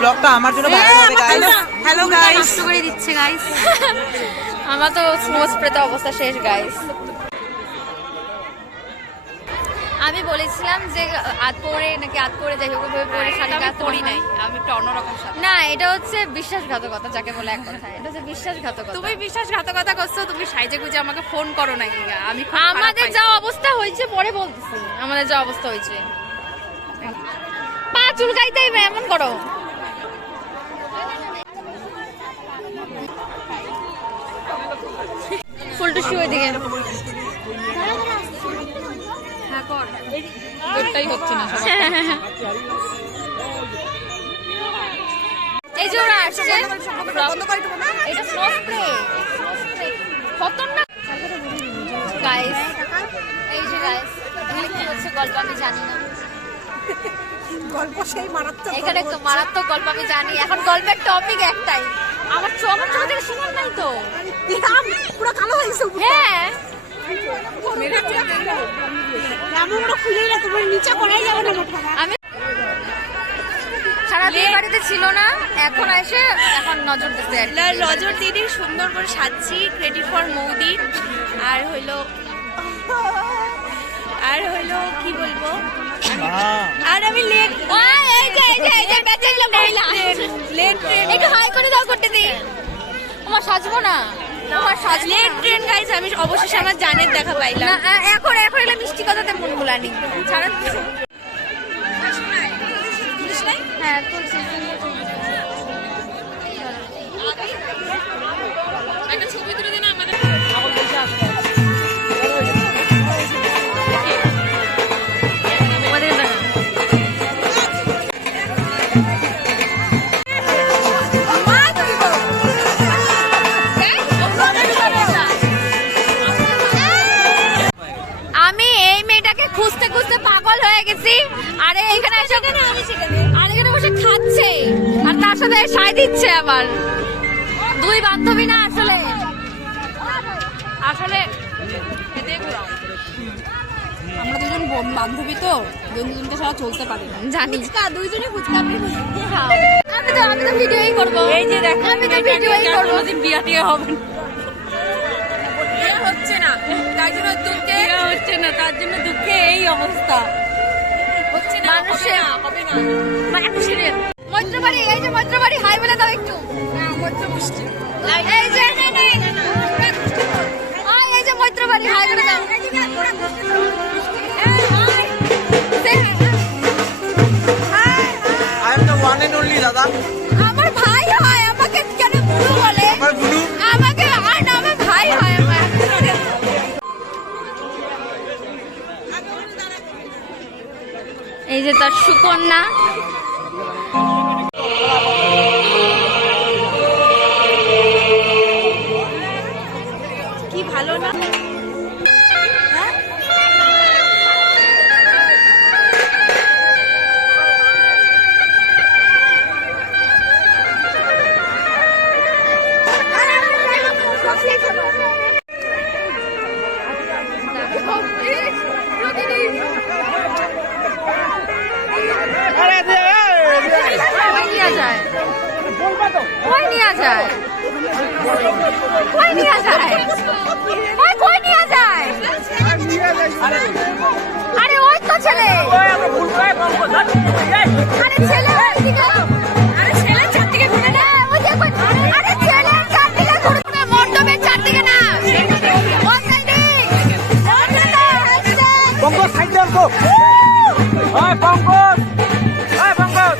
ব্লগটা আমার জন্য ভালো হবে গাইস। হ্যালো গাইস, নষ্ট করে দিচ্ছে গাইস। আমার তো স্মোচ প্রেতে অবস্থা শেষ গাইস। আমি বলেছিলাম যে আত পরে নাকি আত পরে যাই হোক পরে শাড়ি গাছ পরি নাই, আমি একটু অন্যরকম না, এটা হচ্ছে বিশ্বাসঘাতকতা যাকে বলে এক কথা, এটা হচ্ছে বিশ্বাসঘাতকতা। তুমি বিশ্বাসঘাতকতা করছো, তুমি সাইজে গুজে আমাকে ফোন করো নাকি? আমি আমাদের যা অবস্থা হয়েছে পরে বলতেছি, আমাদের যা অবস্থা হয়েছে। পা চুলকাইতেই এমন করো। ফুলটু শুয়ে দিকে হচ্ছে না। এই যে ওরা আসছে, এটা স্নো স্প্রে খতরনাক গাইস। এই যে গাইস এখানে কি হচ্ছে গল্প আমি জানি না, গল্প সেই মারাত্মক, এখানে তো মারাত্মক গল্প আমি জানি। এখন গল্পের টপিক একটাই, আমার চোখ থেকে শুনুন নাই তো পুরো কালো হয়েছে। হ্যাঁ আমি সারা বিয়ে বাড়িতে ছিল না, এখন এসে এখন নজর দিতে নজর দিদি সুন্দর করে সাজছি, রেডি ফর মৌদি। আর হইলো কি বলবো, আর আমি লেট একটু হাই করে দাও করতে দি। তোমার সাজবো না, তোমার সাজ লেট ট্রেন গাইস। আমি অবশেষে আমার জানের দেখা পাইলাম। এখন এলে মিষ্টি কথাতে মন গুলানি ছাড়া। হ্যাঁ একটা ছবি তুলে দিন আমাদের। আমি এই মেয়েটাকে খুঁজতে খুঁজতে পাগল হয়ে গেছি। আরে এখানে এসে আর এখানে বসে খাচ্ছে আর তার সাথে সাই দিচ্ছে আবার। দুই বান্ধবী না আসলে আমরা দুজন বান্ধবী তো দুজনকে ছাড়া চলতে পারি না, জানি। দুইজনে ফুচকা আমি তো ভিডিওই করবো। এই যে দেখো আমি তো ভিডিওই করবো, বিয়া টিয়া হবে হচ্ছে না, তার জন্য দুঃখে হচ্ছে না, তার জন্য দুঃখে এই অবস্থা হচ্ছে না, হবে না মানুষের মৈত্রবাড়ি। এই যে মৈত্রবাড়ি, হাই বলে দাও একটু। এই যে এই যে মৈত্রবাড়ি, হাই বলে দাও। দাদা আমার ভাই হয়, আমাকে কেন বুড়ো বলে? আমাকে আর না, আমার ভাই হয় আমার। এই যে তার সুকন্যা। কি ভালো না। আরে ওই তো ছেলে, আরে ছেলে ছেলের চারদিকে ঘুরে না, ওই দেখো। আরে ছেলের চারদিকে ঘুরে না, মণ্ডপের চারদিকে না। পঙ্কজ সাইড দাও তো। ওই পঙ্কজ, ওই পঙ্কজ।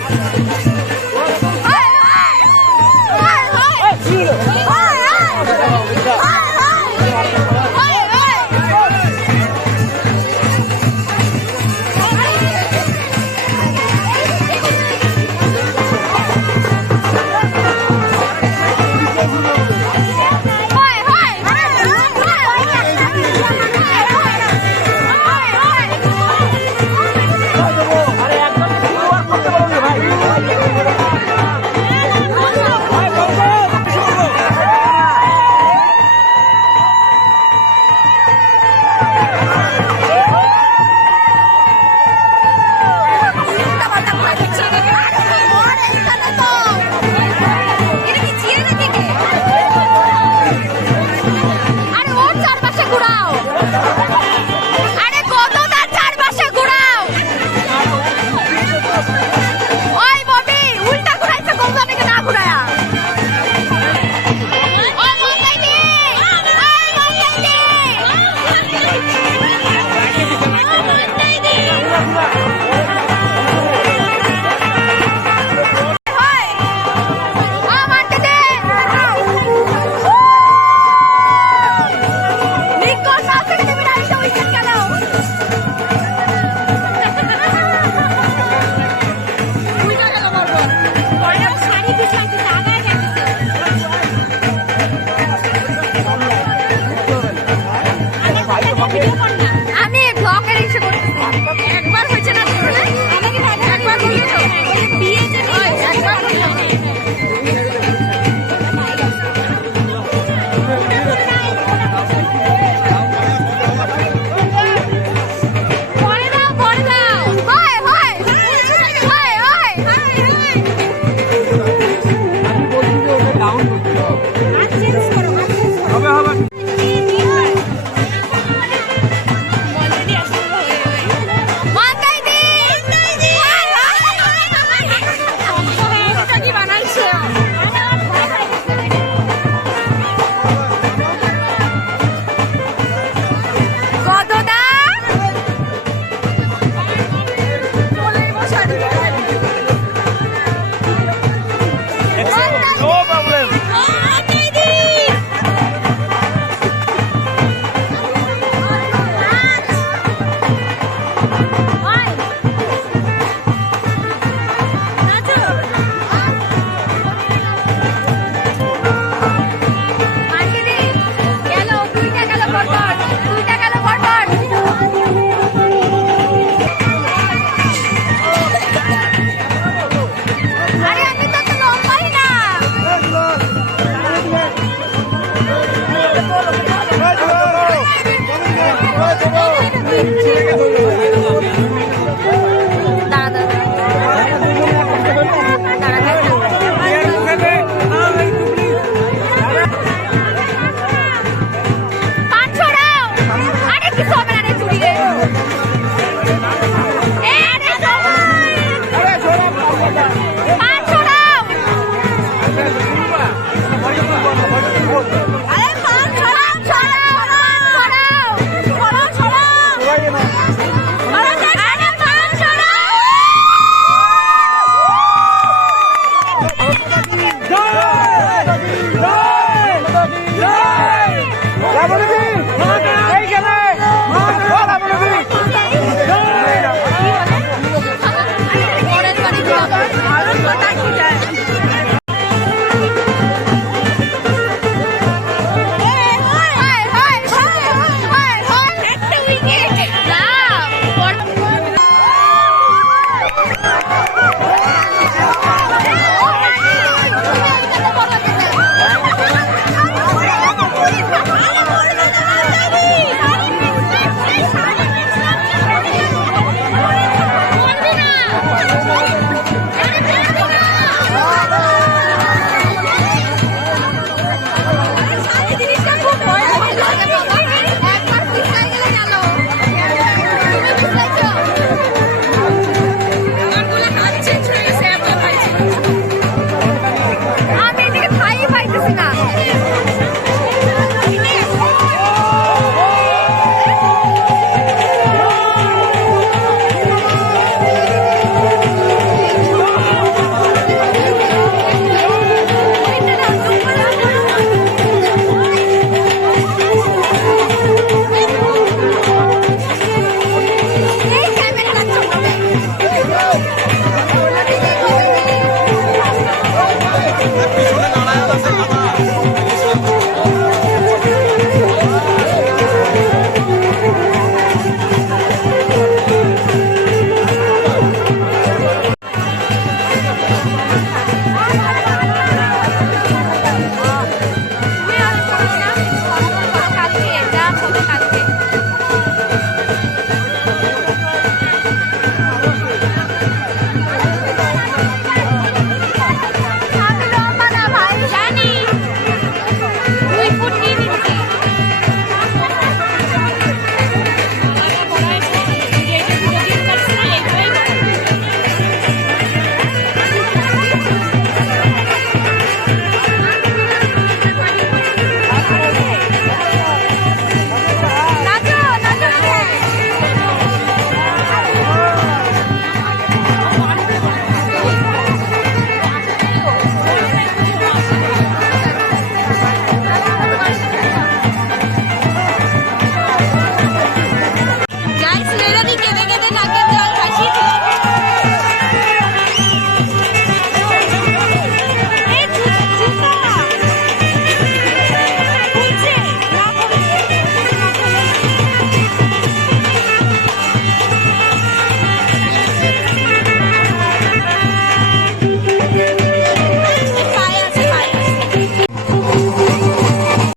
আরে একদম হবে